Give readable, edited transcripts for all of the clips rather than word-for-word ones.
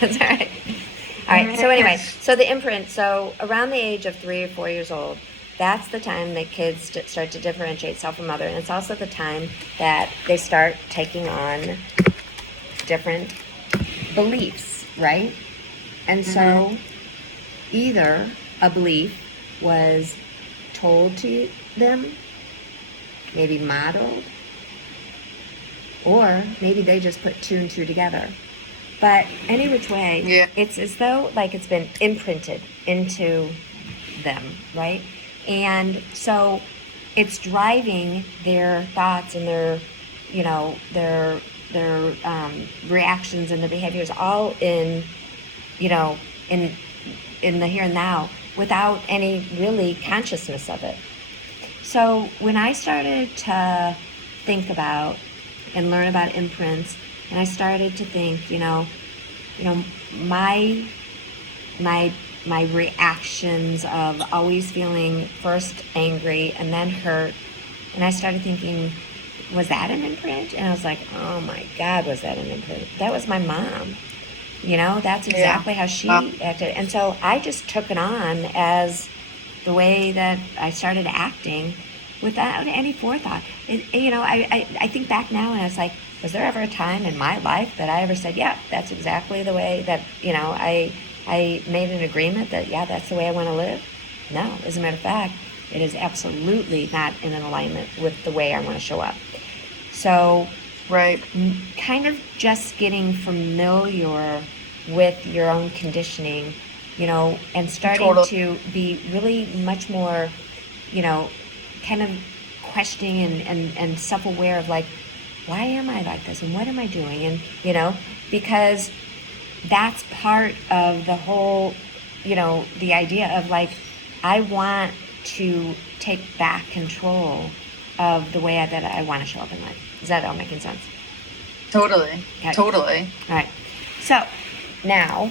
That's all right. All right. So anyway, so the imprint. So around the age of 3 or 4 years old, that's the time that kids start to differentiate self from other, and it's also the time that they start taking on different beliefs, right? And so either a belief was told to them, maybe modeled, or maybe they just put two and two together. But any which way, Yeah. it's as though like it's been imprinted into them, right? And so it's driving their thoughts and their, you know, their reactions and their behaviors all in, you know, in the here and now without any really consciousness of it. So when I started to think about and learn about imprints, and I started to think, my my reactions of always feeling first angry and then hurt, and I started thinking, was that an imprint? And I was like, oh my God, was that an imprint? That was my mom. That's exactly how she acted. And so I just took it on as the way that I started acting without any forethought. I think back now and I was like, was there ever a time in my life that I ever said, yeah, that's exactly the way that, I made an agreement that, yeah, that's the way I want to live? No. As a matter of fact, it is absolutely not in an alignment with the way I want to show up. So, right, kind of just getting familiar with your own conditioning, and starting to be really much more, kind of questioning and self-aware of like, why am I like this and what am I doing? And, because that's part of the whole, the idea of like, I want to take back control of the way that I want to show up in life. Is that all making sense? Totally. Okay. Totally. All right. So now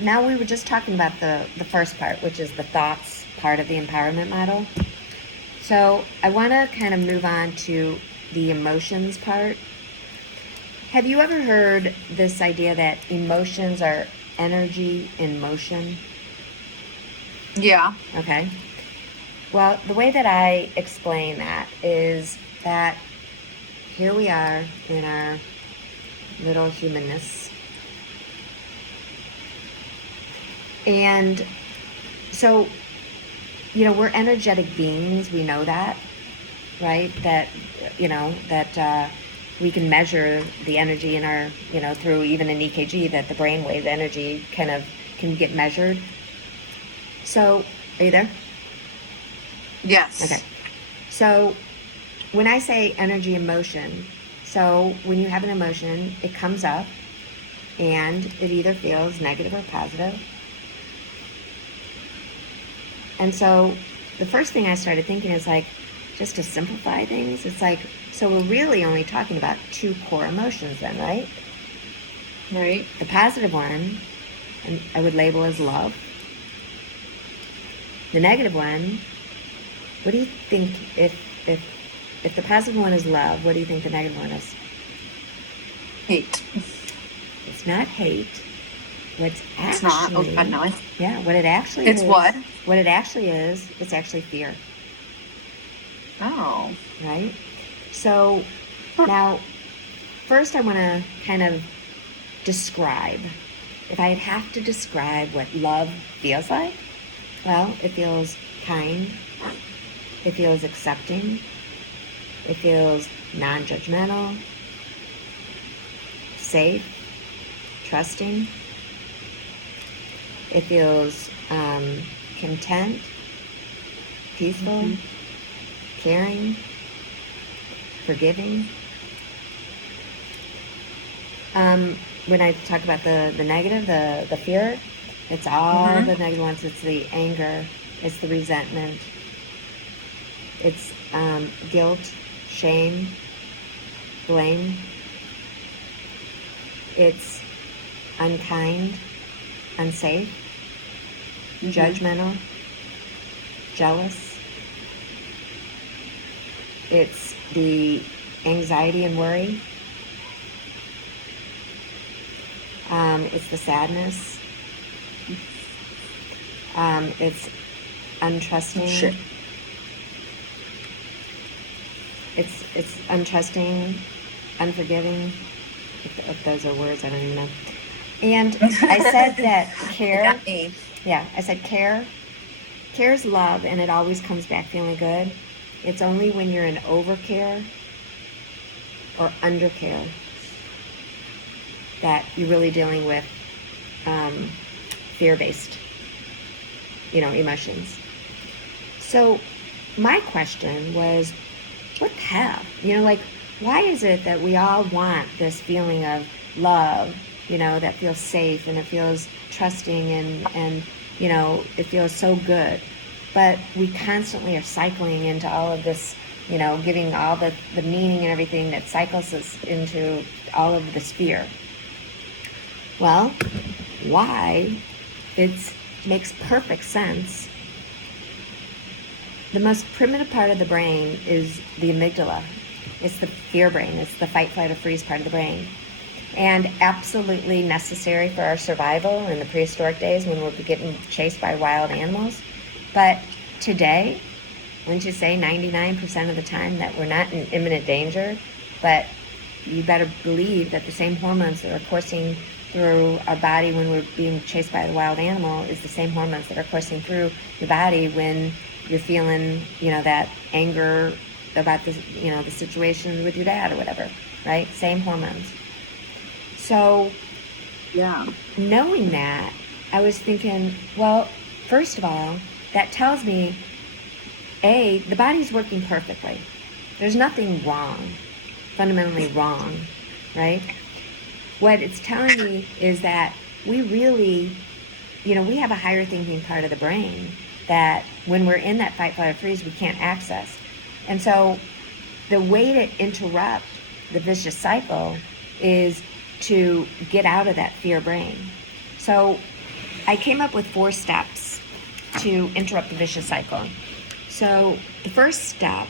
we were just talking about the first part, which is the thoughts part of the empowerment model. So I want to kind of move on to the emotions part. Have you ever heard this idea that emotions are energy in motion? Yeah. Okay. Well, the way that I explain that is that here we are in our little humanness. And so, we're energetic beings. We know that, right? That, we can measure the energy in our, through even an EKG, that the brainwave energy kind of can get measured. So, are you there? Yes. Okay. So, when I say energy in motion, so when you have an emotion, it comes up and it either feels negative or positive. And so the first thing I started thinking is like, just to simplify things, it's like, so we're really only talking about two core emotions then, right? Right. The positive one, and I would label as love. The negative one, what do you think, if the positive one is love, what do you think the negative one is? Hate. It's not hate. What's actually... It's not? Oh, God, no. Yeah, what it actually is... It's what? What it actually is, it's actually fear. Oh. Right? So, now, first I want to kind of describe. If I have to describe what love feels like, well, it feels kind. It feels accepting. It feels non-judgmental, safe, trusting. It feels content, peaceful, caring, forgiving. When I talk about the negative, the fear, it's all the negative ones. It's the anger, it's the resentment, it's guilt, shame, blame. It's unkind, unsafe, judgmental, jealous. It's the anxiety and worry. It's the sadness. It's untrusting. Shit. It's untrusting, unforgiving. If those are words, I don't even know. And I said that care. Got me. Yeah, I said care. Care is love, and it always comes back feeling good. It's only when you're in overcare or undercare that you're really dealing with fear-based, emotions. So my question was, what the hell? Why is it that we all want this feeling of love, that feels safe and it feels trusting and it feels so good. But we constantly are cycling into all of this, giving all the meaning and everything that cycles us into all of this fear. Well, why? It makes perfect sense. The most primitive part of the brain is the amygdala. It's the fear brain. It's the fight, flight, or freeze part of the brain. And absolutely necessary for our survival in the prehistoric days when we're getting chased by wild animals. But today, wouldn't you say 99% of the time that we're not in imminent danger, but you better believe that the same hormones that are coursing through our body when we're being chased by the wild animal is the same hormones that are coursing through your body when you're feeling, that anger about the situation with your dad or whatever, right? Same hormones. So, Yeah. knowing that, I was thinking, well, first of all, that tells me, A, the body's working perfectly. There's nothing wrong, fundamentally wrong, right? What it's telling me is that we really, we have a higher thinking part of the brain that when we're in that fight, flight, or freeze, we can't access. And so the way to interrupt the vicious cycle is to get out of that fear brain. So I came up with 4 steps to interrupt the vicious cycle. So the first step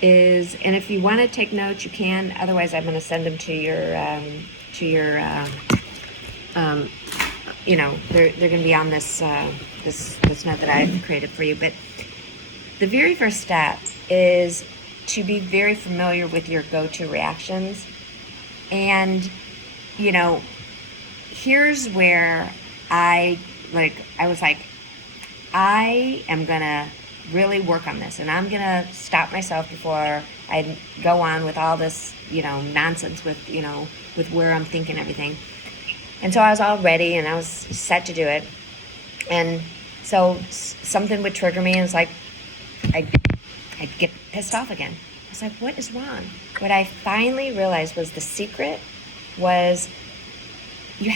is, and if you want to take notes, you can. Otherwise, I'm going to send them to your, they're going to be on this note that I've created for you. But the very first step is to be very familiar with your go-to reactions. And, here's where I was like, I am going to really work on this, and I'm going to stop myself before I go on with all this, nonsense with where I'm thinking everything. And so I was all ready and I was set to do it. And so something would trigger me, and it's like, I'd get pissed off again. I was like, what is wrong? What I finally realized was the secret was you're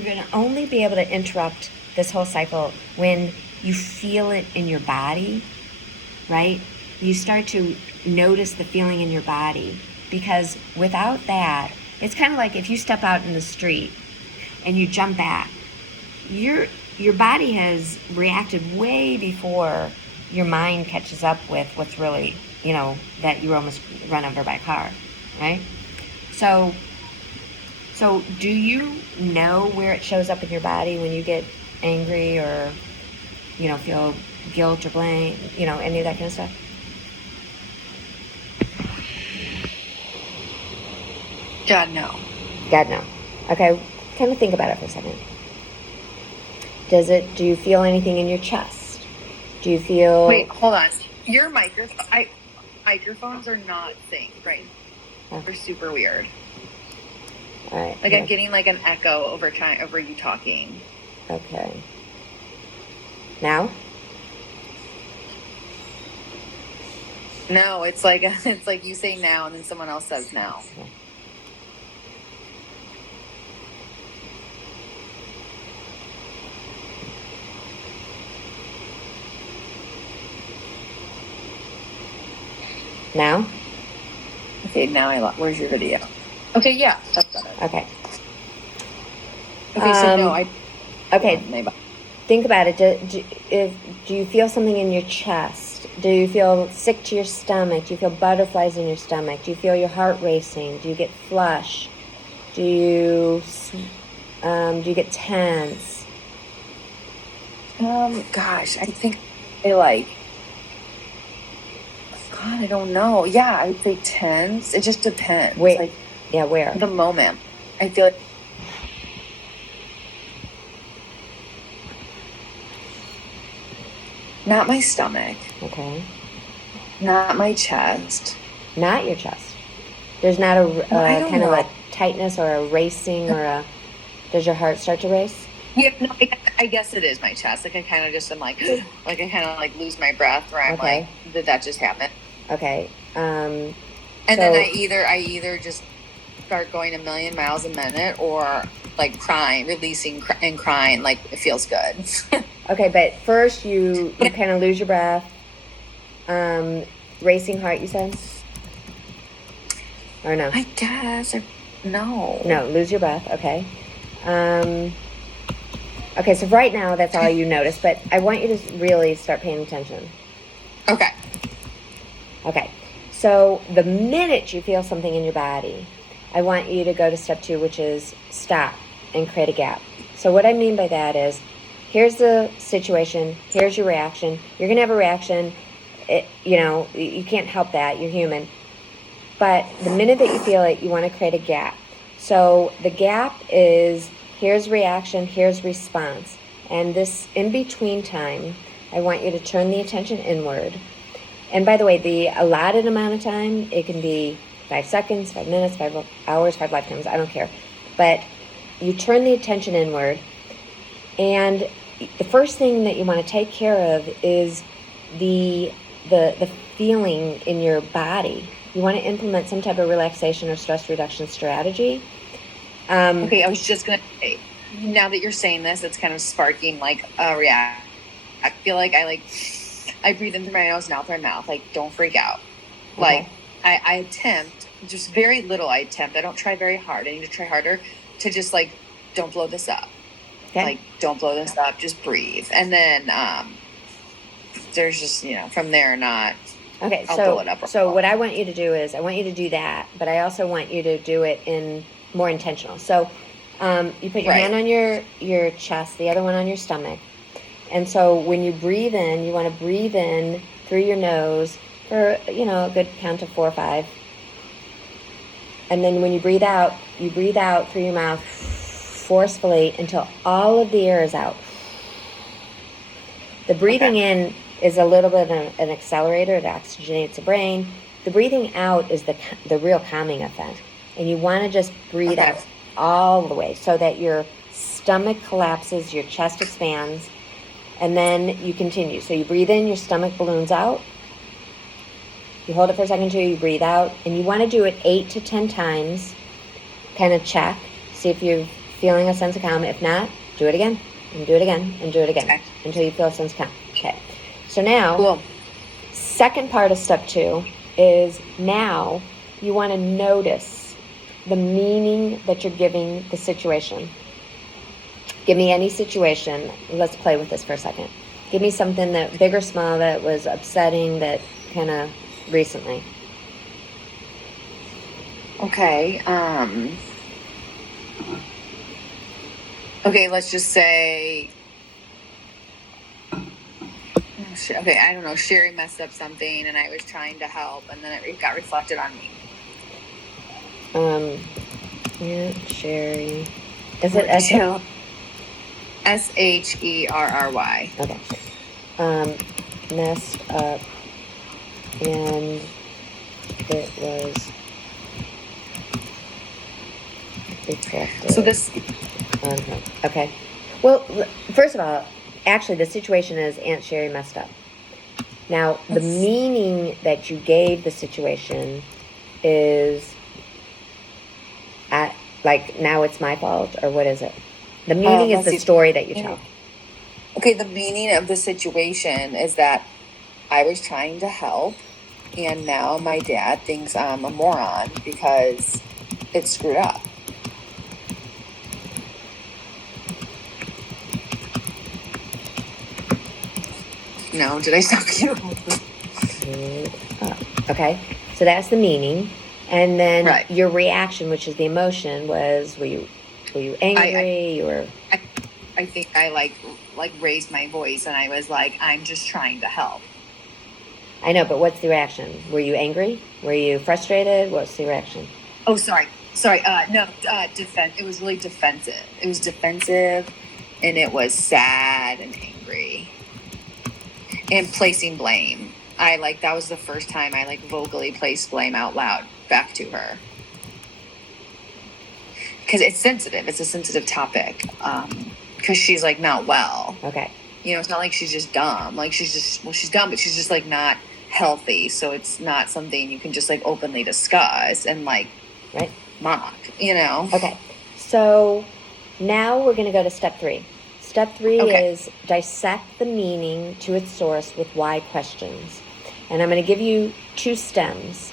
going to only be able to interrupt this whole cycle when you feel it in your body, right? You start to notice the feeling in your body, because without that, it's kind of like if you step out in the street and you jump back, your body has reacted way before your mind catches up with what's really, that you were almost run over by a car, right? So do you know where it shows up in your body when you get angry or, feel guilt or blame, any of that kind of stuff? God, no. God, no. Okay, kind of think about it for a second. Do you feel anything in your chest? Do you feel... Wait, hold on. Your microphones are not synced, right? Oh. They're super weird. All right. Like, I'm getting like an echo over you talking. Okay. Now? No, it's like you say now and then someone else says now. Okay. Now? Okay, now where's your video? Okay, yeah, that's better. Okay. Okay, so no, Okay, think about it. Do you feel something in your chest? Do you feel sick to your stomach? Do you feel butterflies in your stomach? Do you feel your heart racing? Do you get flush? Do you get tense? Gosh, I think I like. God, I don't know. Yeah, I would say tense. It just depends. Wait, Like yeah, where? the moment. I feel like not my stomach, Okay. not my chest. Not your chest. There's not a I don't kind of know. a tightness or a racing or a. Does your heart start to race? Yeah, no, I guess it is my chest. Like I kind of just am like, like I kind of like lose my breath, where I'm Okay. like, did that just happen? Okay. And So- then I either just start going a million miles a minute, or like crying, releasing and crying, like it feels good. Okay, but first you kind of lose your breath. Racing heart, you said? Or no? I guess. No. No, lose your breath. Okay. Okay, so right now that's all you notice, but I want you to really start paying attention. Okay. Okay, so the minute you feel something in your body, I want you to go to step 2, which is stop and create a gap. So what I mean by that is, here's the situation, here's your reaction. You're going to have a reaction. You can't help that. You're human. But the minute that you feel it, you want to create a gap. So the gap is, here's reaction, here's response. And this in-between time, I want you to turn the attention inward. And by the way, the allotted amount of time, it can be 5 seconds, 5 minutes, 5 hours, 5 lifetimes, I don't care. But you turn the attention inward, and the first thing that you want to take care of is the feeling in your body. You want to implement some type of relaxation or stress reduction strategy. Okay, I was just going to say, now that you're saying this, it's kind of sparking like a react. I feel like I breathe in through my nose and out through my mouth. Like, don't freak out. Okay. Like, I attempt, just very little I attempt. I don't try very hard. I need to try harder to just like, don't blow this up. Okay. Like, don't blow this up. Just breathe. And then there's just, from there, not. Okay, I'll blow it up. So what I want you to do is, I want you to do that, but I also want you to do it in more intentional. So you put your hand on your chest, the other one on your stomach. And so when you breathe in, you want to breathe in through your nose for, a good count of 4 or 5. And then when you breathe out through your mouth forcefully until all of the air is out. The breathing in is a little bit of an accelerator. It oxygenates the brain. The breathing out is the real calming effect. And you want to just breathe out all the way so that your stomach collapses, your chest expands, and then you continue. So you breathe in, your stomach balloons out. You hold it for a second, too. You breathe out. And you want to do it 8 to 10 times. Kind of check. See if you're feeling a sense of calm. If not, do it again. And do it again. And do it again. Until you feel a sense of calm. Okay. So now, second part of step 2 is now you want to notice the meaning that you're giving the situation. Give me any situation. Let's play with this for a second. Give me something that, big or small, that was upsetting, that kind of recently. Okay. Okay, let's just say. Okay, I don't know. Sherry messed up something, and I was trying to help, and then it got reflected on me. Yeah, Sherry. Is it Sherry? Okay. Messed up, and it was reflected. So this. On her. Okay. Well, first of all, actually, the situation is Aunt Sherry messed up. Now, the meaning that you gave the situation is, now it's my fault, or what is it? The meaning is the story that you tell. Okay, the meaning of the situation is that I was trying to help, and now my dad thinks I'm a moron because it's screwed up. No, did I stop you? Okay, so that's the meaning. And then Right. your reaction, which is the emotion, was were you angry? You were. I think I like raised my voice and I was like, I'm just trying to help. I know, but what's the reaction? Were you angry? Were you frustrated? What's the reaction? Oh, sorry. No, defense. It was really defensive. It was defensive, and it was sad and angry, and placing blame. That was the first time I vocally placed blame out loud back to her. Because it's sensitive. It's a sensitive topic. Because she's not well. Okay. It's not like she's just dumb. She's dumb, but she's just not healthy. So it's not something you can just openly discuss and right. mock, Okay. So now we're going to go to step 3. Step 3 is dissect the meaning to its source with why questions. And I'm going to give you 2 stems.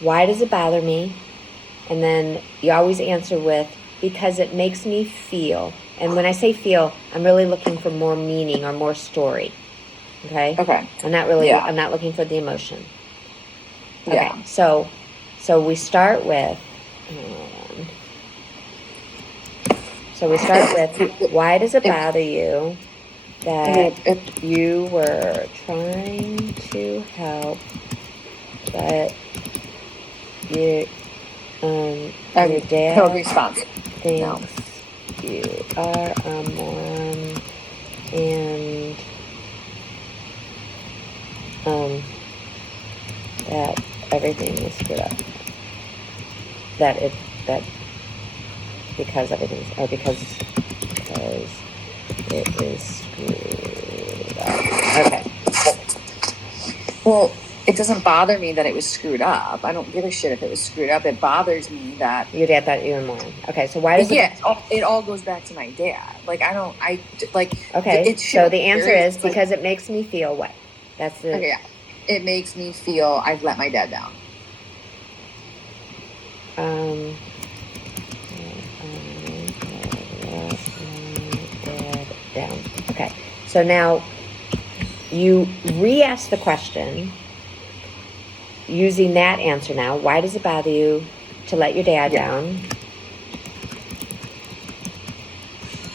Why does it bother me? And then you always answer with, because it makes me feel. And when I say feel, I'm really looking for more meaning or more story. Okay? Okay. I'm not looking for the emotion. Okay. Yeah. So we start with, why does it bother you that you were trying to help, but your dad response. thinks you are a moron and that everything is screwed up. Because it is screwed up. Okay. Well, it doesn't bother me that it was screwed up. I don't give a shit if it was screwed up. It bothers me that your dad thought you were more. Okay, so why does it all goes back to my dad. Okay, so the answer is because it makes me feel what? That's the. Okay, yeah. It makes me feel I've let my dad down. Down. Okay, so now you re-ask the question using that answer now. Why does it bother you to let your dad down?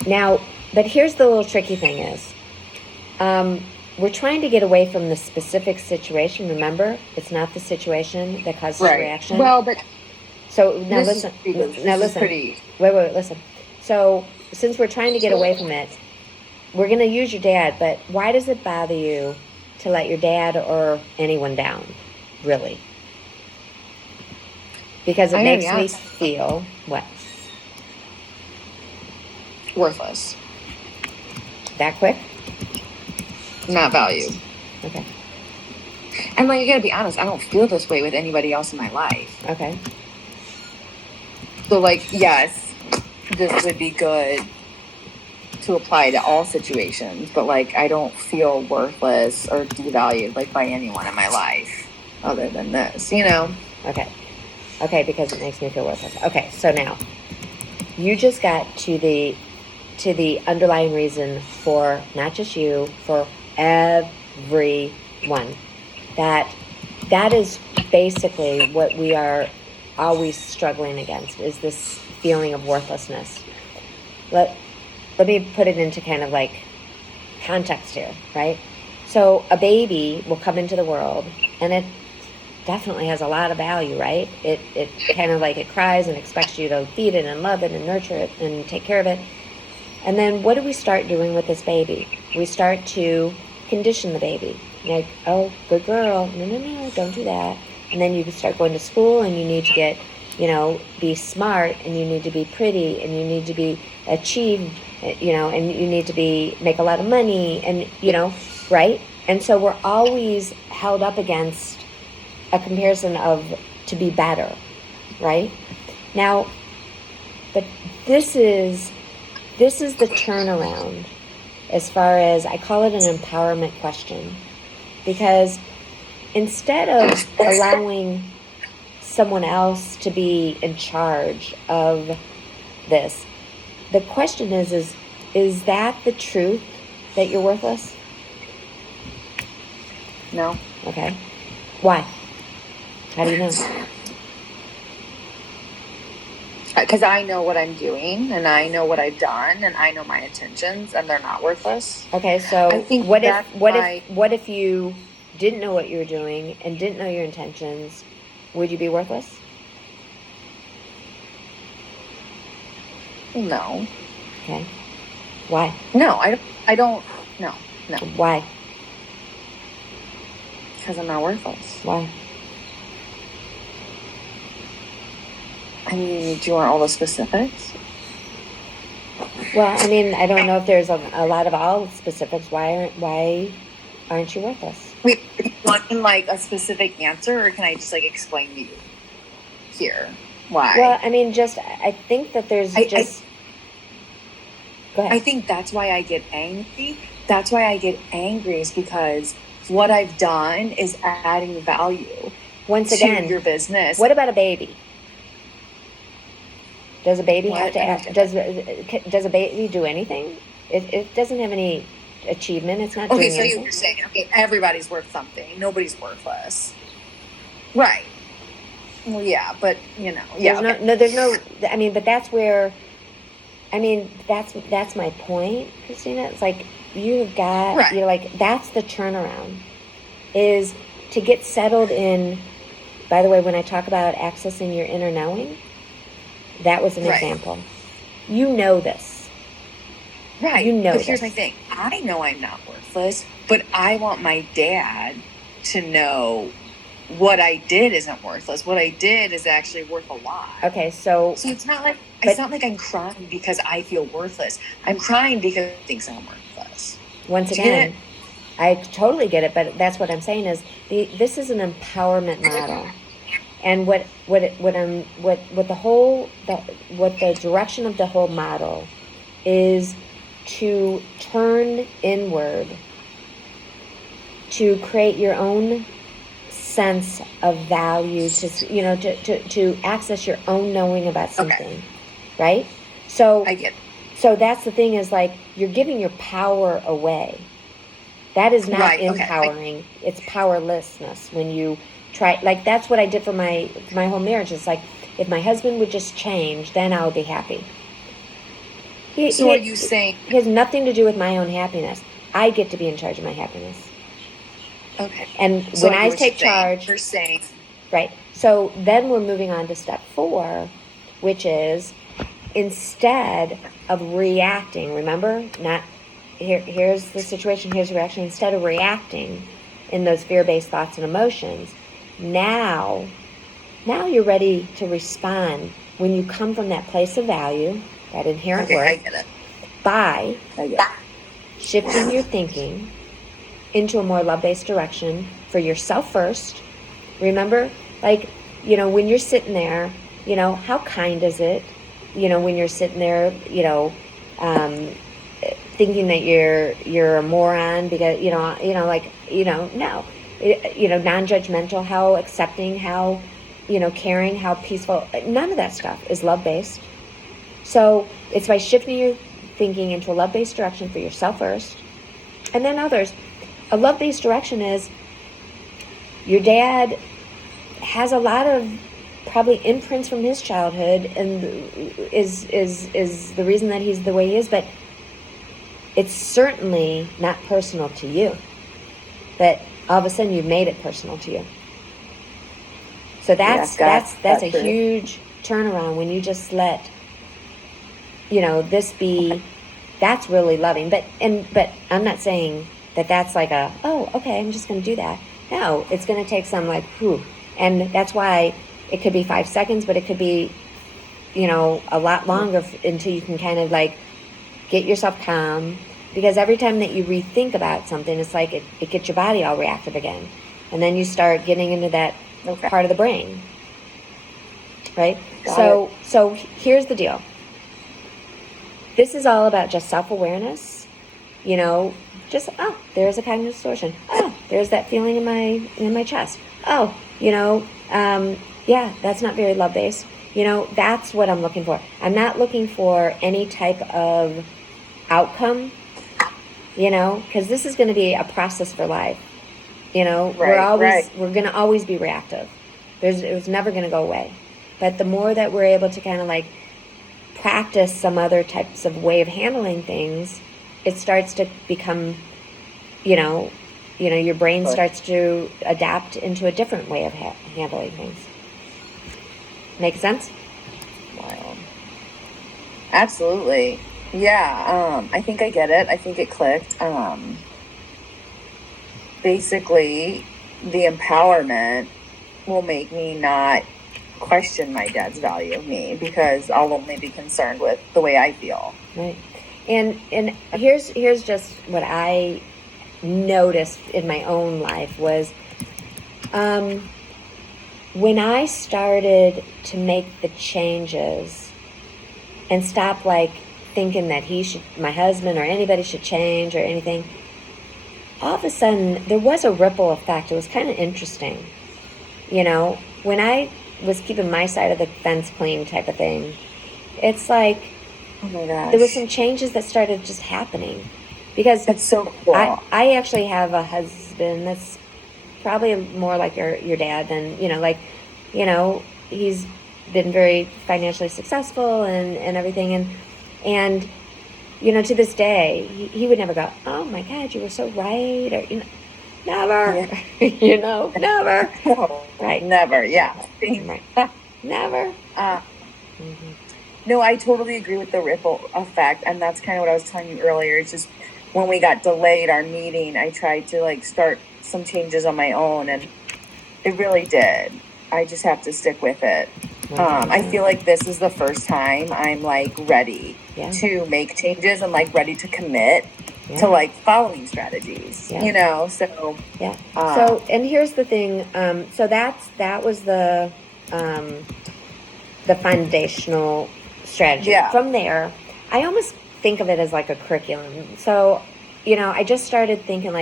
Now, but here's the little tricky thing is, we're trying to get away from the specific situation. Remember, it's not the situation that causes the reaction. Well, but so now listen. Wait, listen. So since we're trying to get away from it, we're going to use your dad, but why does it bother you to let your dad or anyone down, really? Because it makes me feel what? Worthless. That quick? Not valued. Okay. And you gotta be honest, I don't feel this way with anybody else in my life. Okay. So yes, this would be good to apply to all situations, but I don't feel worthless or devalued by anyone in my life other than this, Okay, because it makes me feel worthless. Okay, so now you just got to the underlying reason for not just you, for everyone. That is basically what we are always struggling against, is this feeling of worthlessness. Let me put it into kind of context here, right? So a baby will come into the world and it definitely has a lot of value, right? It kind of it cries and expects you to feed it and love it and nurture it and take care of it. And then what do we start doing with this baby? We start to condition the baby. Oh, good girl. No, don't do that. And then you start going to school and you need to get, be smart and you need to be pretty and you need to be achieved, and you need to make a lot of money and, right? And so we're always held up against a comparison of to be better, right? Now, but this is the turnaround as far as, I call it an empowerment question, because instead of allowing someone else to be in charge of this, the question is that the truth, that you're worthless? No. Okay. Why? How do you know? Because I know what I'm doing, and I know what I've done, and I know my intentions, and they're not worthless. Okay, so I think what if that's what why- if what if you didn't know what you were doing and didn't know your intentions? Would you be worthless? No, Okay. Why? no, I don't. No, Why? because I'm not worthless. Why? I mean, do you want all the specifics? Well, I mean, I don't know if there's a lot of all specifics. Why aren't you worthless? Wait, do you want like a specific answer, or can I just like explain to you here why? Well, I mean, just I think that there's I- just. Go I ahead. think that's why I get angry. That's why I get angry is because what I've done is adding value Once to again, your business. what about a baby? Does a baby have What? to? I don't get Does a baby do anything? It doesn't have any achievement. It's not Okay, doing so anything. you're saying, okay, everybody's worth something. Nobody's worthless. Right. Well, yeah, but you know, yeah. There's Okay. no, there's no. I mean, but that's where. I mean, that's my point, Christina. It's like you've got. Right. You're like that's the turnaround, is to get settled in. By the way, when I talk about accessing your inner knowing, that was an Right. example. You know this. Right. You know But here's this. my thing. I know I'm not worthless, but I want my dad to know what I did isn't worthless. What I did is actually worth a lot. Okay, so So it's not like But- I'm crying because I feel worthless. I'm crying because I think I'm worthless. once Do you get again, I totally get it, but that's what I'm saying is this is an empowerment model, and what the direction of the whole model is to turn inward, to create your own sense of value, to access your own knowing about something, right? So I get it. so that's the thing is like you're giving your power away. That is not Right, okay. empowering. It's powerlessness when you try. Like that's what I did for my whole marriage. It's like if my husband would just change, then I would be happy. So are you saying It has nothing to do with my own happiness. I get to be in charge of my happiness. okay? And So when I take charge, you're saying right. So then we're moving on to step 4, which is instead of reacting, remember, not here's the situation, here's the reaction. Instead of reacting in those fear-based thoughts and emotions, now you're ready to respond when you come from that place of value, that inherent okay, I worth, get it. by I get it. shifting your thinking into a more love-based direction for yourself first. Remember, like, when you're sitting there, how kind is it, when you're sitting there, thinking that you're a moron because, no, non-judgmental, how accepting, how, caring, how peaceful, none of that stuff is love-based. So it's by shifting your thinking into a love-based direction for yourself first, and then others. A love-based direction is your dad has a lot of probably imprints from his childhood and is the reason that he's the way he is, but it's certainly not personal to you. That all of a sudden you've made it personal to you. So that's a true. huge turnaround when you just let this be. That's really loving. But I'm not saying that that's like okay, I'm just going to do that. No, it's going to take some and that's why it could be 5 seconds, but it could be a lot longer until you can kind of like get yourself calm, because every time that you rethink about something, it's like it gets your body all reactive again, and then you start getting into that part of the brain, right? So here's the deal. This is all about just self-awareness, just there's a cognitive distortion, there's that feeling in my chest, yeah, that's not very love-based. That's what I'm looking for. I'm not looking for any type of outcome, because this is going to be a process for life. We're going to always be reactive. It was never going to go away. But the more that we're able to kind of like practice some other types of way of handling things, it starts to become, your brain starts to adapt into a different way of handling things. Make sense? Wild. Absolutely. Yeah. I think I get it. I think it clicked. Basically, the empowerment will make me not question my dad's value of me, because I'll only be concerned with the way I feel. Right. And here's just what I noticed in my own life was, when I started to make the changes and stop thinking that my husband or anybody should change or anything, all of a sudden there was a ripple effect. It was kind of interesting. When I was keeping my side of the fence clean type of thing, it's like, oh my gosh, there were some changes that started just happening. Because it's so cool. I actually have a husband that's probably more like your dad than, he's been very financially successful and everything. And to this day, he would never go, oh my God, you were so right. Or, never, Yeah. Never. No, Right. Never. Yeah. Right. Never. No, I totally agree with the ripple effect. And that's kind of what I was telling you earlier. It's just when we got delayed our meeting, I tried to start some changes on my own, and it really did. I just have to stick with it. I feel like this is the first time I'm ready to make changes and ready to commit to following strategies, so so, and here's the thing, so that was the foundational strategy. From there, I almost think of it as like a curriculum. So I just started thinking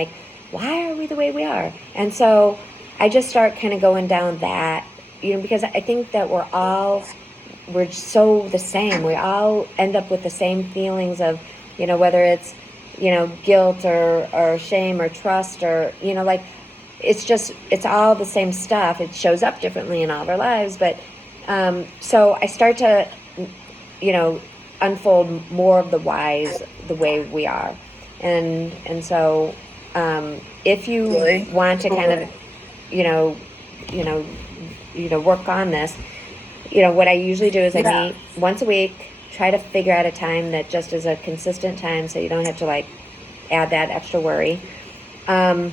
why are we the way we are? And so I just start kind of going down that, because I think that we're so the same. We all end up with the same feelings of, whether it's, guilt or shame or trust or, it's all the same stuff. It shows up differently in all of our lives. But so I start to, unfold more of the whys the way we are. And so if you really? want to kind of, work on this, what I usually do is I meet once a week, try to figure out a time that just is a consistent time so you don't have to add that extra worry. And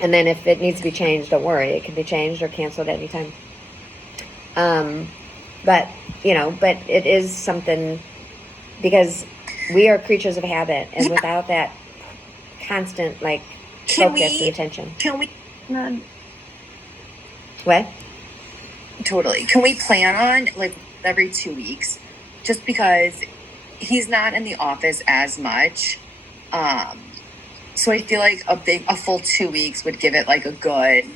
then if it needs to be changed, don't worry, it can be changed or canceled at any time. But it is something, because we are creatures of habit, and without that constant focus and attention. Can we What? Totally. Can we plan on every 2 weeks? Just because he's not in the office as much. So I feel like a full 2 weeks would give it a good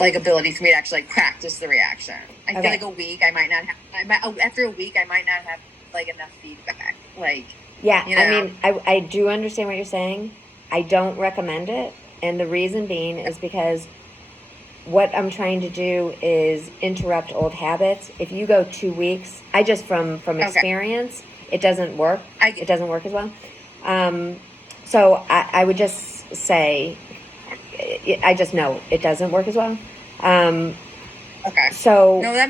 ability for me to actually practice the reaction. I feel like a week I might not have, after a week I might not have enough feedback. Yeah, I mean, I do understand what you're saying. I don't recommend it. And the reason being is because what I'm trying to do is interrupt old habits. If you go 2 weeks, I just from experience, it doesn't work. It doesn't work as well. So I would just say, I just know it doesn't work as well. Okay. So no, that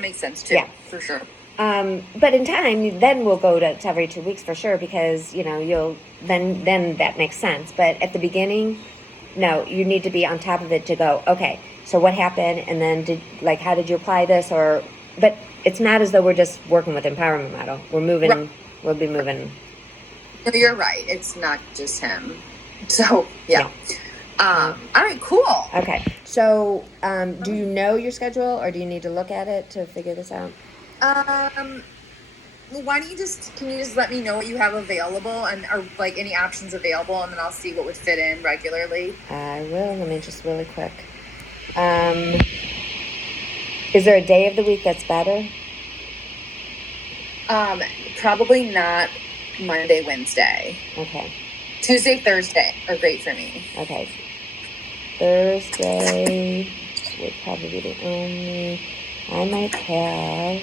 makes sense too. Yeah, for sure. But in time, then we'll go to every 2 weeks for sure, because you'll then that makes sense. But at the beginning, no, you need to be on top of it to go, okay, so what happened, and then how did you apply this? But it's not as though we're just working with empowerment model. We're moving. Right. We'll be moving. No, you're right. It's not just him. So yeah. All right, cool. Okay. So, do you know your schedule, or do you need to look at it to figure this out? Well, why don't you can you just let me know what you have available or any options available, and then I'll see what would fit in regularly. I will. Let me just really quick. Is there a day of the week that's better? Probably not Monday, Wednesday. Okay. Tuesday, Thursday are great for me. Okay. Thursday would probably be the only. I might have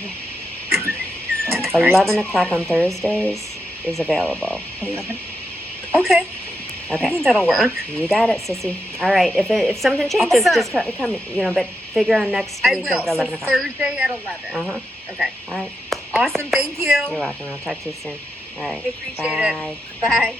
11 o'clock on Thursdays is available. 11. Okay. I Okay. think that'll work. You got it, sissy. All right. If something changes, Awesome. just come, but figure on next I week will. at 11 So o'clock. Thursday at 11. Uh-huh. Okay. All right. Awesome. Thank you. You're welcome. I'll talk to you soon. All right. I appreciate Bye. it. Bye.